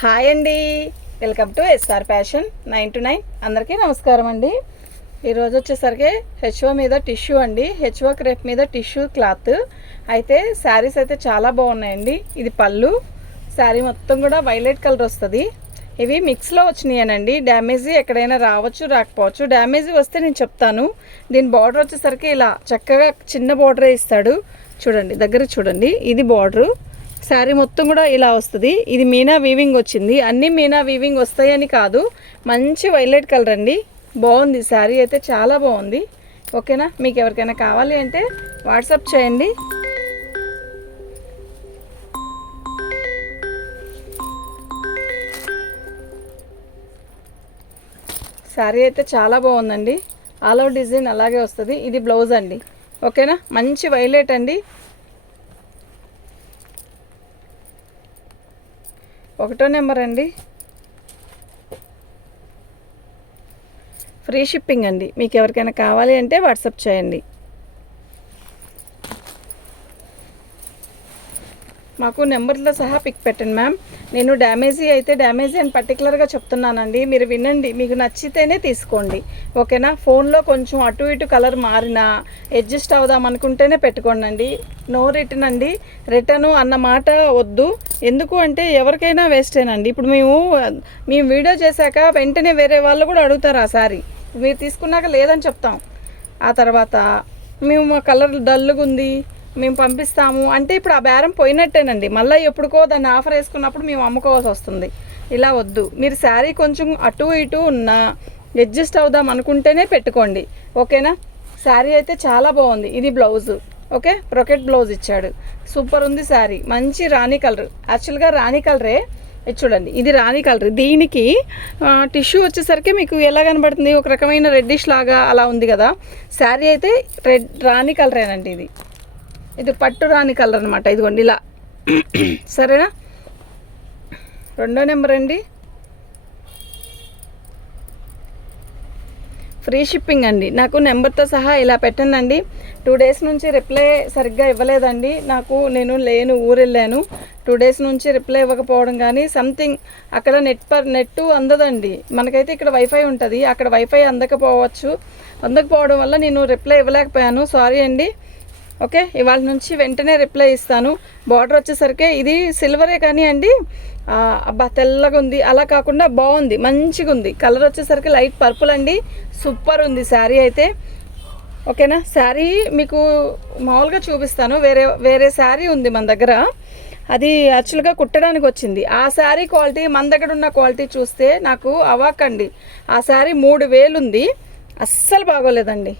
Hi అండి, welcome to SR fashion 9 to 9. అందరికీ నమస్కారం అండి. ఈరోజు వచ్చేసరికి హెచ్ఓ మీద టిష్యూ అండి, హెచ్ఓ క్రేప్ మీద టిష్యూ క్లాత్. అయితే శారీస్ అయితే చాలా బాగున్నాయండి. ఇది పళ్ళు, శారీ మొత్తం కూడా వైలెట్ కలర్ వస్తుంది. ఇవి మిక్స్లో వచ్చినాయనండి. డ్యామేజీ ఎక్కడైనా రావచ్చు రాకపోవచ్చు. డ్యామేజీ వస్తే నేను చెప్తాను. దీని బార్డర్ వచ్చేసరికి ఇలా చక్కగా చిన్న బార్డరే ఇస్తాడు. చూడండి, దగ్గర చూడండి, ఇది బార్డరు. శారీ మొత్తం కూడా ఇలా వస్తుంది. ఇది మీనా వీవింగ్ వచ్చింది. అన్నీ మీనా వీవింగ్ వస్తాయని కాదు, మంచి వైలెట్ కలర్ అండి. బాగుంది శారీ అయితే, చాలా బాగుంది. ఓకేనా, మీకు ఎవరికైనా కావాలి అంటే వాట్సాప్ చేయండి. శారీ అయితే చాలా బాగుందండి. ఆల్ ఓవర్ డిజైన్ అలాగే వస్తుంది. ఇది బ్లౌజ్ అండి. ఓకేనా, మంచి వైలెట్ అండి. 1వ నెంబర్ అండి. ఫ్రీ షిప్పింగ్ అండి. మీకు ఎవరికైనా కావాలి అంటే వాట్సాప్ చేయండి. మాకు నెంబర్తో సహా పిక్ పెట్టండి మ్యామ్. నేను డ్యామేజీ అని పర్టికులర్గా చెప్తున్నానండి. మీరు వినండి, మీకు నచ్చితేనే తీసుకోండి. ఓకేనా, ఫోన్లో కొంచెం అటు ఇటు కలర్ మారినా అడ్జస్ట్ అవుదాం అనుకుంటేనే పెట్టుకోండి. నో రిటర్న్ అండి. రిటర్ను అన్న మాట వద్దు. ఎందుకు అంటే ఎవరికైనా వేస్టేనండి. ఇప్పుడు మేము వీడియో చేశాక వెంటనే వేరే వాళ్ళు కూడా అడుగుతారు ఆ సారీ. మీరు తీసుకున్నాక లేదని చెప్తాం. ఆ తర్వాత మేము కలర్ డల్గా ఉంది, మేము పంపిస్తాము అంటే ఇప్పుడు ఆ బేరం పోయినట్టేనండి. మళ్ళీ ఎప్పుడుకో దాన్ని ఆఫర్ వేసుకున్నప్పుడు మేము అమ్ముకోవాల్సి వస్తుంది. ఇలా వద్దు. మీరు శారీ కొంచెం అటు ఇటు ఉన్నా అడ్జస్ట్ అవుదాం అనుకుంటేనే పెట్టుకోండి. ఓకేనా, శారీ అయితే చాలా బాగుంది. ఇది బ్లౌజు. ఓకే, బ్రొకెట్ బ్లౌజ్ ఇచ్చాడు. సూపర్ ఉంది శారీ. మంచి రాణి కలర్. యాక్చువల్గా రాణి కలరే. ఇది చూడండి, ఇది రాణి కలర్. దీనికి టిష్యూ వచ్చేసరికి మీకు ఎలా కనబడుతుంది, ఒక రకమైన రెడ్డిష్ లాగా అలా ఉంది కదా. శారీ అయితే రాణి కలరేనండి. ఇది పట్టు రాణి కలర్ అనమాట. ఇదిగోండి ఇలా. సరేనా, 2వ నెంబర్ అండి. ఫ్రీ షిప్పింగ్ అండి. నాకు నెంబర్తో సహా ఇలా పెట్టండి. 2 days నుంచి రిప్లై సరిగ్గా ఇవ్వలేదండి. నేను లేను, ఊరు వెళ్ళాను. 2 days నుంచి రిప్లై ఇవ్వకపోవడం కానీ సంథింగ్ అక్కడ నెట్ అందదండి. మనకైతే ఇక్కడ వైఫై ఉంటుంది, అక్కడ వైఫై అందకపోవడం వల్ల నేను రిప్లై ఇవ్వలేకపోయాను. సారీ అండి. ఓకే, ఇవాళ నుంచి వెంటనే రిప్లై ఇస్తాను. బార్డర్ వచ్చేసరికి ఇది సిల్వరే కానీ అండి, అబ్బా తెల్లగా ఉంది. అలా కాకుండా బాగుంది, మంచిగా ఉంది. కలర్ వచ్చేసరికి లైట్ పర్పుల్ అండి. సూపర్ ఉంది శారీ అయితే. ఓకేనా, శారీ మీకు మామూలుగా చూపిస్తాను. వేరే శారీ ఉంది మన దగ్గర. అది యాక్చువల్గా కుట్టడానికి వచ్చింది. ఆ శారీ క్వాలిటీ మన దగ్గర ఉన్న క్వాలిటీ చూస్తే నాకు అవాకండి. ఆ శారీ 3000 ఉంది. అస్సలు బాగోలేదండి.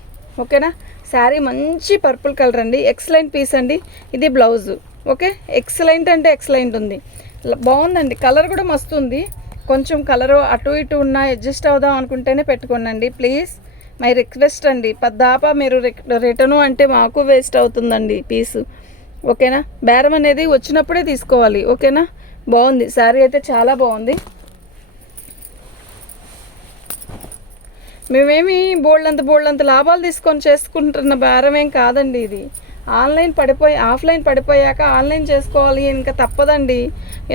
ఓకేనా, శారీ మంచి పర్పుల్ కలర్ అండి. ఎక్సలెంట్ పీస్ అండి. ఇది బ్లౌజు. ఓకే, ఎక్సలెంట్ అంటే ఎక్సలెంట్ ఉంది. బాగుందండి. కలర్ కూడా మస్తు ఉంది. కొంచెం కలర్ అటు ఇటు ఉన్న అడ్జస్ట్ అవుదాం అనుకుంటేనే పెట్టుకోండి ప్లీజ్. మై రిక్వెస్ట్ అండి. పద్దాపా మీరు రిటర్ను అంటే మాకు వేస్ట్ అవుతుందండి పీసు. ఓకేనా, బేరం అనేది వచ్చినప్పుడే తీసుకోవాలి. ఓకేనా, బాగుంది శారీ అయితే, చాలా బాగుంది. మేమేమి బోల్డంత లాభాలు తీసుకొని చేసుకుంటున్న బేరమేం కాదండి. ఇది ఆఫ్లైన్ పడిపోయాక ఆన్లైన్ చేసుకోవాలి, ఇంకా తప్పదండి.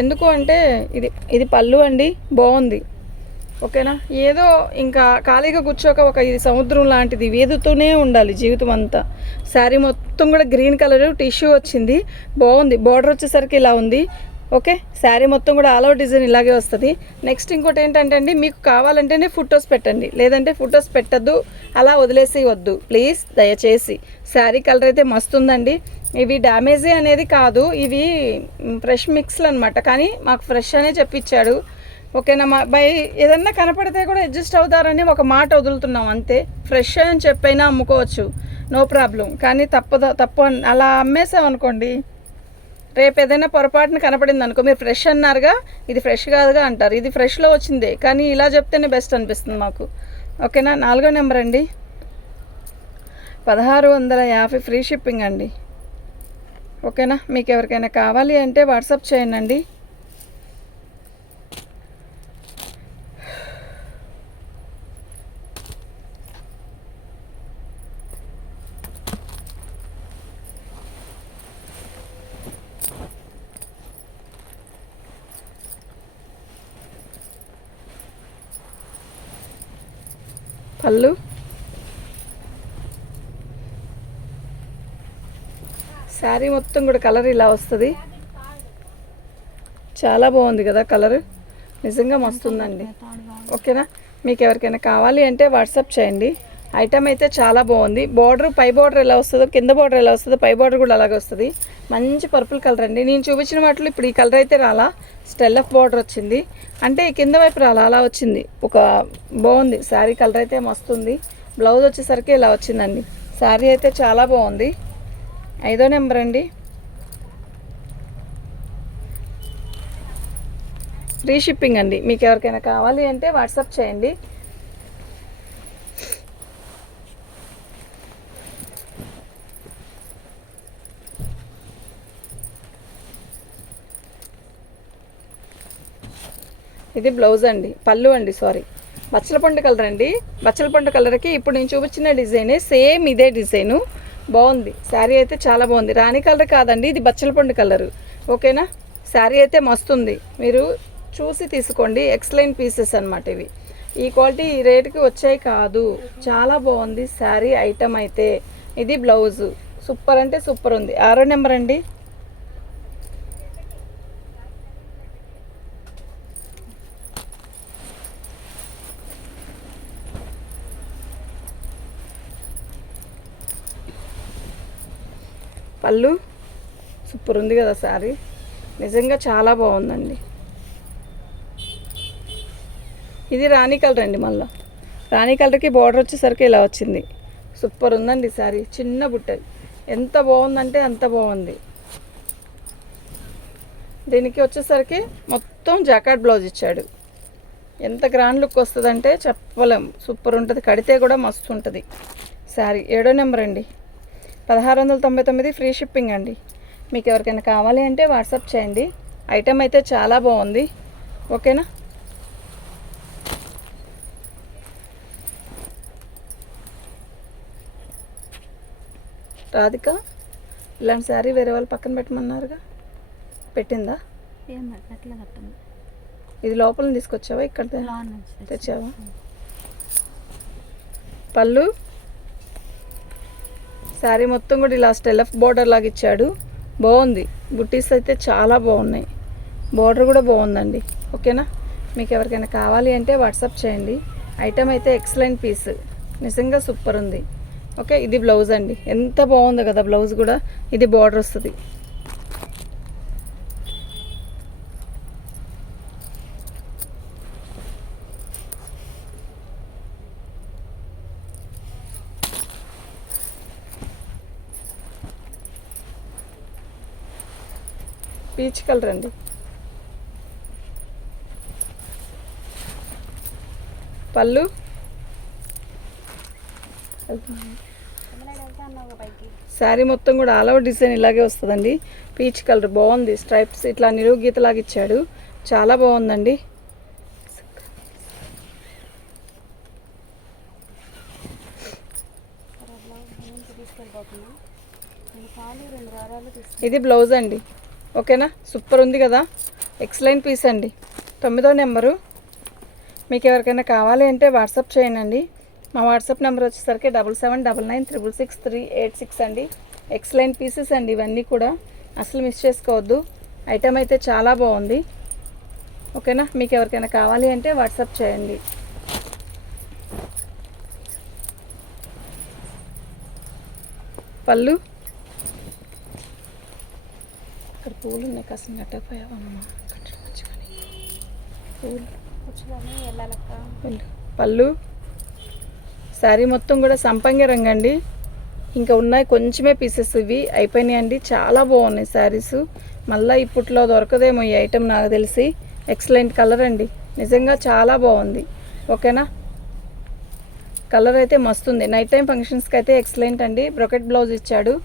ఎందుకు అంటే ఇది పళ్ళు అండి. బాగుంది. ఓకేనా, ఏదో ఇంకా ఖాళీగా కూర్చోక ఇది సముద్రం లాంటిది వేదుతూనే ఉండాలి జీవితం అంతా. శారీ మొత్తం కూడా గ్రీన్ కలర్ టిష్యూ వచ్చింది. బాగుంది. బార్డర్ వచ్చేసరికి ఇలా ఉంది. ఓకే, శారీ మొత్తం కూడా ఆల్ ఓవర్ డిజైన్ ఇలాగే వస్తుంది. నెక్స్ట్ ఇంకోటి ఏంటంటే అండి, మీకు కావాలంటేనే ఫొటోస్ పెట్టండి, లేదంటే ఫొటోస్ పెట్టద్దు, అలా వదిలేసి వద్దు ప్లీజ్, దయచేసి. శారీ కలర్ అయితే మస్తు ఉందండి. ఇవి డ్యామేజీ అనేది కాదు, ఇవి ఫ్రెష్ మిక్స్లు అనమాట. కానీ మాకు ఫ్రెష్ అనే చెప్పించాడు. ఓకేనా, ఏదన్నా కనపడితే కూడా అడ్జస్ట్ అవుతారని ఒక మాట వదులుతున్నాం అంతే. ఫ్రెష్ అని చెప్పైనా అమ్ముకోవచ్చు, నో ప్రాబ్లం. కానీ తప్పు అలా అమ్మేసాం అనుకోండి, రేపు ఏదైనా పొరపాటున కనపడింది అనుకో, మీరు ఫ్రెష్ అన్నారుగా, ఇది ఫ్రెష్ కాదుగా అంటారు. ఇది ఫ్రెష్లో వచ్చిందే, కానీ ఇలా చెప్తేనే బెస్ట్ అనిపిస్తుంది మాకు. ఓకేనా, 4వ నెంబర్ అండి. 1650 ఫ్రీ షిప్పింగ్ అండి. ఓకేనా, మీకు ఎవరికైనా కావాలి అంటే వాట్సాప్ చేయండి. పళ్ళు, శారీ మొత్తం కూడా కలర్ ఇలా వస్తుంది. చాలా బాగుంది కదా కలర్, నిజంగా మస్తుందండి. ఓకేనా, మీకు ఎవరికైనా కావాలి అంటే వాట్సాప్ చేయండి. ఐటమ్ అయితే చాలా బాగుంది. బార్డర్, పై బార్డర్ ఎలా వస్తుందో, కింద బార్డర్ ఎలా వస్తుందో, పై బార్డర్ కూడా అలాగే వస్తుంది. మంచి పర్పుల్ కలర్ అండి. నేను చూపించిన వాటిలో ఇప్పుడు ఈ కలర్ అయితే రాలా, స్టెల్లఫ్ బార్డర్ వచ్చింది. అంటే ఈ కింద వైపు రాలా, అలా వచ్చింది. ఒక బాగుంది శారీ, కలర్ అయితే మస్తుంది. బ్లౌజ్ వచ్చేసరికి ఇలా వచ్చిందండి. శారీ అయితే చాలా బాగుంది. 5వ నెంబర్ అండి. ఫ్రీ షిప్పింగ్ అండి. మీకు ఎవరికైనా కావాలి అంటే వాట్సాప్ చేయండి. ఇది బ్లౌజ్ అండి, పళ్ళు అండి, సారీ, బచ్చలపండు కలర్ అండి. బచ్చలపండు కలర్కి ఇప్పుడు నేను చూపించిన డిజైనే సేమ్ ఇదే డిజైను. బాగుంది శారీ అయితే చాలా బాగుంది. రాణి కలర్ కాదండి, ఇది బచ్చలపండు కలరు. ఓకేనా, శారీ అయితే మస్తుంది. మీరు చూసి తీసుకోండి. ఎక్సలెంట్ పీసెస్ అనమాట ఇవి. ఈ క్వాలిటీ ఈ రేటుకి వచ్చాయి కాదు. చాలా బాగుంది శారీ ఐటమ్ అయితే. ఇది బ్లౌజు, సూపర్ అంటే సూపర్ ఉంది. 6వ నెంబర్ అండి. పళ్ళు సూపర్ ఉంది కదా శారీ, నిజంగా చాలా బాగుందండి. ఇది రాణి కలర్ అండి. మళ్ళీ రాణి కలర్కి బార్డర్ వచ్చేసరికి ఇలా వచ్చింది. సూపర్ ఉందండి శారీ. చిన్న బుట్టలు, ఎంత బాగుందంటే అంత బాగుంది. దీనికి వచ్చేసరికి మొత్తం జాకెట్ బ్లౌజ్ ఇచ్చాడు. ఎంత గ్రాండ్ లుక్ వస్తుందంటే చెప్పలేం. సూపర్ ఉంటుంది, కడితే కూడా మస్తు ఉంటుంది శారీ. 7వ నెంబర్ అండి. 1699 ఫ్రీ షిప్పింగ్ అండి. మీకు ఎవరికైనా కావాలి అంటే వాట్సాప్ చేయండి. ఐటమ్ అయితే చాలా బాగుంది. ఓకేనా, రాధిక ఇలాంటి శారీ వేరే వాళ్ళు పక్కన పెట్టమన్నారుగా, పెట్టిందా? ఇది లోపల తీసుకొచ్చావా, ఇక్కడ తెచ్చావా? పళ్ళు, శారీ మొత్తం కూడా ఇలా స్టెల్లఫ్ బార్డర్ లాగా ఇచ్చాడు. బాగుంది. బుట్టీస్ అయితే చాలా బాగున్నాయి. బార్డర్ కూడా బాగుందండి. ఓకేనా, మీకు ఎవరికైనా కావాలి అంటే వాట్సాప్ చేయండి. ఐటమ్ అయితే ఎక్సలెంట్ పీస్, నిజంగా సూపర్ ఉంది. ఓకే, ఇది బ్లౌజ్ అండి. ఎంత బాగుంది కదా బ్లౌజ్ కూడా. ఇది బార్డర్ వస్తుంది. పీచ్ కలర్ అండి. పళ్ళు, శారీ మొత్తం కూడా ఆల్ ఓవర్ డిజైన్ ఇలాగే వస్తుందండి. పీచ్ కలర్ బాగుంది. స్ట్రైప్స్ ఇట్లా నిలువు గీతలాగా ఇచ్చాడు. చాలా బాగుందండి. ఇది బ్లౌజ్ అండి. ఓకేనా, సూపర్ ఉంది కదా, ఎక్సలెంట్ పీస్ అండి. 9వ నెంబరు. మీకు ఎవరికైనా కావాలి అంటే వాట్సాప్ చేయండి. మా వాట్సాప్ నెంబర్ వచ్చేసరికి 7799666386 అండి. ఎక్సలెంట్ పీసెస్ అండి ఇవన్నీ కూడా, అసలు మిస్ చేసుకోవద్దు. ఐటమ్ అయితే చాలా బాగుంది. ఓకేనా, మీకు ఎవరికైనా కావాలి అంటే వాట్సాప్ చేయండి. పళ్ళు, ఇక్కడ పూలు ఉన్నాయి, కాస్త నెట్టకపోయావమ్మా. పూలు, పళ్ళు, శారీ మొత్తం కూడా సంపంగి రంగు అండి. ఇంకా ఉన్నాయి కొంచెమే పీసెస్, ఇవి అయిపోయినాయండి. చాలా బాగున్నాయి శారీస్. మళ్ళీ ఇప్పట్లో దొరకదేమో ఈ ఐటెం నాకు తెలిసి. ఎక్సలెంట్ కలర్ అండి, నిజంగా చాలా బాగుంది. ఓకేనా, కలర్ అయితే మస్తుంది. నైట్ టైం ఫంక్షన్స్కి అయితే ఎక్సలెంట్ అండి. బ్రొకెట్ బ్లౌజ్ ఇచ్చాడు.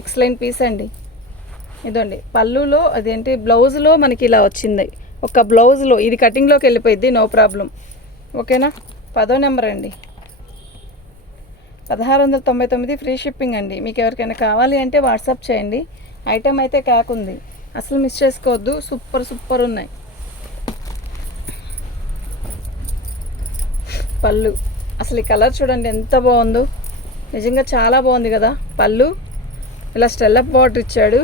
ఎక్సలెంట్ పీస్ అండి. ఇదండి పళ్ళులో, అదేంటి బ్లౌజ్లో మనకి ఇలా వచ్చింది. ఒక బ్లౌజ్లో ఇది కటింగ్లోకి వెళ్ళిపోయింది, నో ప్రాబ్లం. ఓకేనా, 10వ నెంబర్ అండి. 1699 ఫ్రీ షిప్పింగ్ అండి. మీకు ఎవరికైనా కావాలి అంటే వాట్సాప్ చేయండి. ఐటమ్ అయితే కాకుంది, అసలు మిస్ చేసుకోవద్దు. సూపర్ సూపర్ ఉన్నాయి. పళ్ళు అసలు ఈ కలర్ చూడండి ఎంత బాగుందో, నిజంగా చాలా బాగుంది కదా. పళ్ళు ఇలా స్టెల్లప్ బార్డర్ ఇచ్చాడు.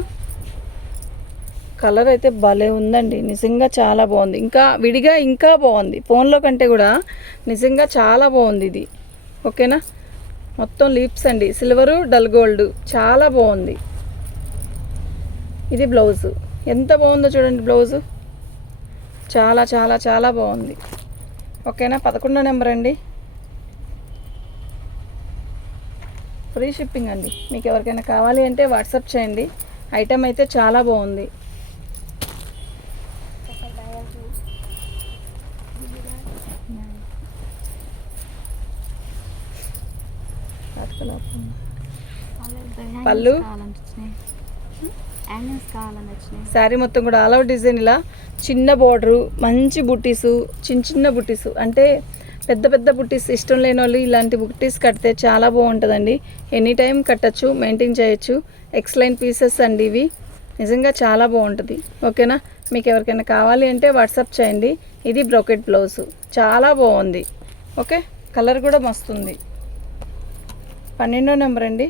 కలర్ అయితే భలే ఉందండి, నిజంగా చాలా బాగుంది. ఇంకా విడిగా ఇంకా బాగుంది, ఫోన్లో కంటే కూడా నిజంగా చాలా బాగుంది ఇది. ఓకేనా, మొత్తం లీప్స్ అండి, సిల్వరు డల్ గోల్డ్, చాలా బాగుంది. ఇది బ్లౌజు, ఎంత బాగుందో చూడండి బ్లౌజు, చాలా చాలా చాలా బాగుంది. ఓకేనా, 11వ నెంబర్ అండి. ఫ్రీ షిప్పింగ్ అండి. మీకు ఎవరికైనా కావాలి అంటే వాట్సాప్ చేయండి. ఐటెం అయితే చాలా బాగుంది. పళ్ళు శారీ మొత్తం కూడా ఆల్ అవుట్ డిజైన్, ఇలా చిన్న బోర్డరు, మంచి బుట్టీసు, చిన్న చిన్న బుట్టీసు. అంటే పెద్ద పెద్ద బుట్టీస్ ఇష్టం లేని వాళ్ళు ఇలాంటి బుట్టీస్ కడితే చాలా బాగుంటుందండి. ఎనీ టైం కట్టచ్చు, మెయింటైన్ చేయొచ్చు. ఎక్స్లైన్ పీసెస్ అండి ఇవి, నిజంగా చాలా బాగుంటుంది. ఓకేనా, మీకు ఎవరికైనా కావాలి అంటే వాట్సాప్ చేయండి. ఇది బ్రోకెట్ బ్లౌజు, చాలా బాగుంది. ఓకే, కలర్ కూడా మస్తుంది. 12వ నెంబర్ అండి.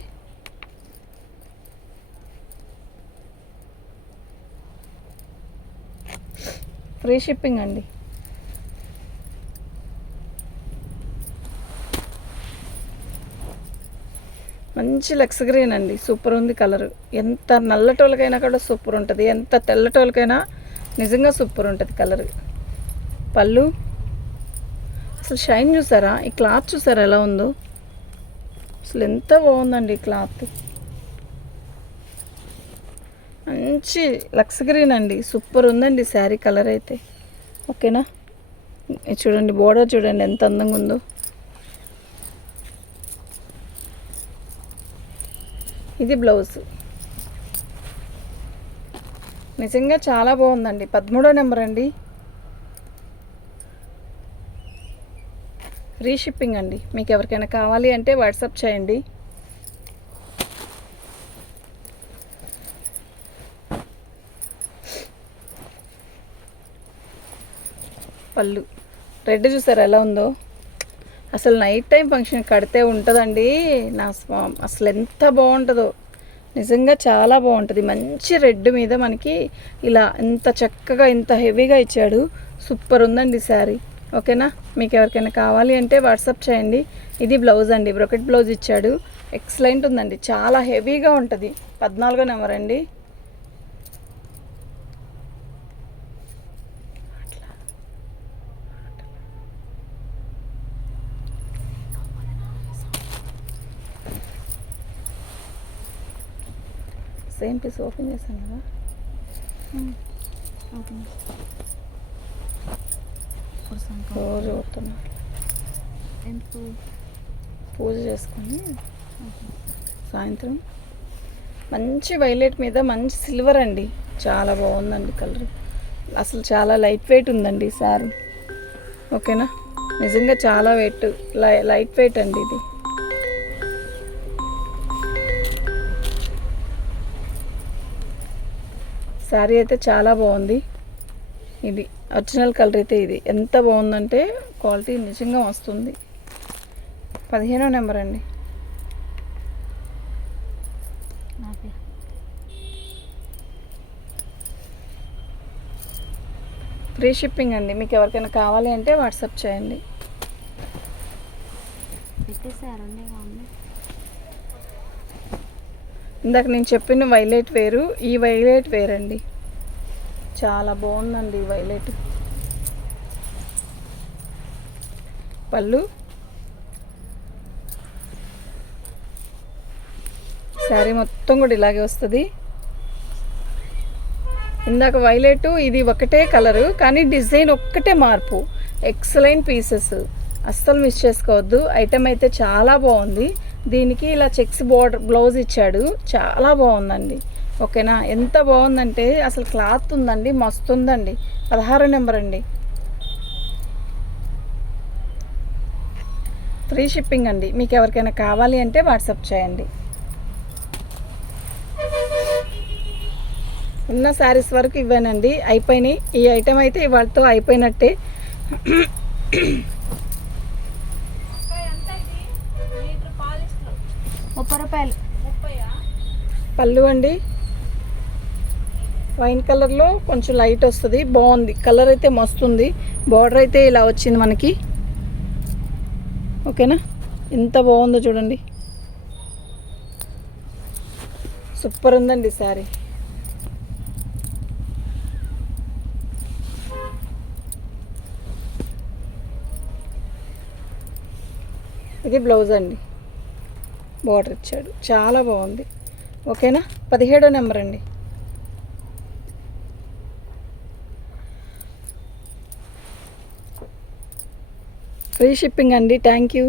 ఫ్రీ షిప్పింగ్ అండి. మంచి లక్స్ గ్రీన్ అండి, సూపర్ ఉంది కలర్. ఎంత నల్లటోళ్ళకైనా కూడా సూపర్ ఉంటుంది, ఎంత తెల్లటోళ్ళకైనా నిజంగా సూపర్ ఉంటుంది కలర్. పళ్ళు అసలు షైన్ చూసారా, ఈ క్లాత్ చూసారా ఎలా ఉందో, అసలు ఎంత బాగుందండి ఈ క్లాత్. మంచి లక్స్ గ్రీన్ అండి, సూపర్ ఉందండి శారీ కలర్ అయితే. ఓకేనా, చూడండి బోర్డర్ చూడండి ఎంత అందంగా ఉందో. ఇది బ్లౌజ్, నిజంగా చాలా బాగుందండి. 13వ నెంబర్ అండి. ఫ్రీ షిప్పింగ్ అండి. మీకు ఎవరికైనా కావాలి అంటే వాట్సాప్ చేయండి. పళ్ళు రెడ్ చూసారా ఎలా ఉందో, అసలు నైట్ టైం ఫంక్షన్ కడితే ఉంటుందండి నా అసలు ఎంత బాగుంటుందో, నిజంగా చాలా బాగుంటుంది. మంచి రెడ్ మీద మనకి ఇలా ఎంత చక్కగా ఇంత హెవీగా ఇచ్చాడు, సూపర్ ఉందండి శారీ. ఓకేనా, మీకు ఎవరికైనా కావాలి అంటే వాట్సాప్ చేయండి. ఇది బ్లౌజ్ అండి, బ్రోకెట్ బ్లౌజ్ ఇచ్చాడు, ఎక్సలెంట్ ఉందండి, చాలా హెవీగా ఉంటుంది. 14వ నెంబర్ అండి. సేమ్ పీస్ ఓపెన్ చేశాను కదా, రోజు అవుతున్నా పూజ చేసుకొని సాయంత్రం. మంచి వైలెట్ మీద మంచి సిల్వర్ అండి, చాలా బాగుందండి కలర్. అసలు చాలా లైట్ వెయిట్ ఉందండి ఈ శారీ. ఓకేనా, నిజంగా చాలా వెయిట్, లైట్ వెయిట్ అండి ఇది. శారీ అయితే చాలా బాగుంది. ఇది ఒరిజినల్ కలర్ అయితే ఇది ఎంత బాగుందంటే క్వాలిటీ నిజంగా వస్తుంది. 15వ నెంబర్ అండి. ఫ్రీ షిప్పింగ్ అండి. మీకు ఎవరికైనా కావాలి అంటే వాట్సాప్ చేయండి. ఇందాక నేను చెప్పిన వైలెట్ వేరు, ఈ వైలెట్ వేరండి, చాలా బాగుందండి ఈ వైలెట్. పళ్ళు శారీ మొత్తం కూడా ఇలాగే వస్తుంది. ఇందాక వైలెట్, ఇది ఒకటే కలరు కానీ డిజైన్ ఒక్కటే మార్పు. ఎక్సలెంట్ పీసెస్, అస్సలు మిస్ చేసుకోవద్దు. ఐటెం అయితే చాలా బాగుంది. దీనికి ఇలా చెక్స్ బోర్డర్ బ్లౌజ్ ఇచ్చాడు, చాలా బాగుందండి. ఓకేనా, ఎంత బాగుందంటే అసలు క్లాత్ ఉందండి, మస్తు ఉందండి. 16వ నెంబర్ అండి. ఫ్రీ షిప్పింగ్ అండి. మీకు ఎవరికైనా కావాలి అంటే వాట్సాప్ చేయండి. ఉన్న శారీస్ వరకు ఇవ్వానండి, అయిపోయినాయి. ఈ ఐటెం అయితే ఇవాళతో అయిపోయినట్టే. 30 రూపాయలు. పళ్ళు అండి వైన్ కలర్లో కొంచెం లైట్ వస్తుంది, బాగుంది. కలర్ అయితే మస్తుంది. బార్డర్ అయితే ఇలా వచ్చింది మనకి. ఓకేనా, ఎంత బాగుందో చూడండి, సూపర్ ఉందండి శారీ. ఇది బ్లౌజ్ అండి, బార్డర్ ఇచ్చాడు, చాలా బాగుంది. ఓకేనా, 17వ నెంబర్ అండి. ఫ్రీ షిప్పింగ్ అండి. Thank you.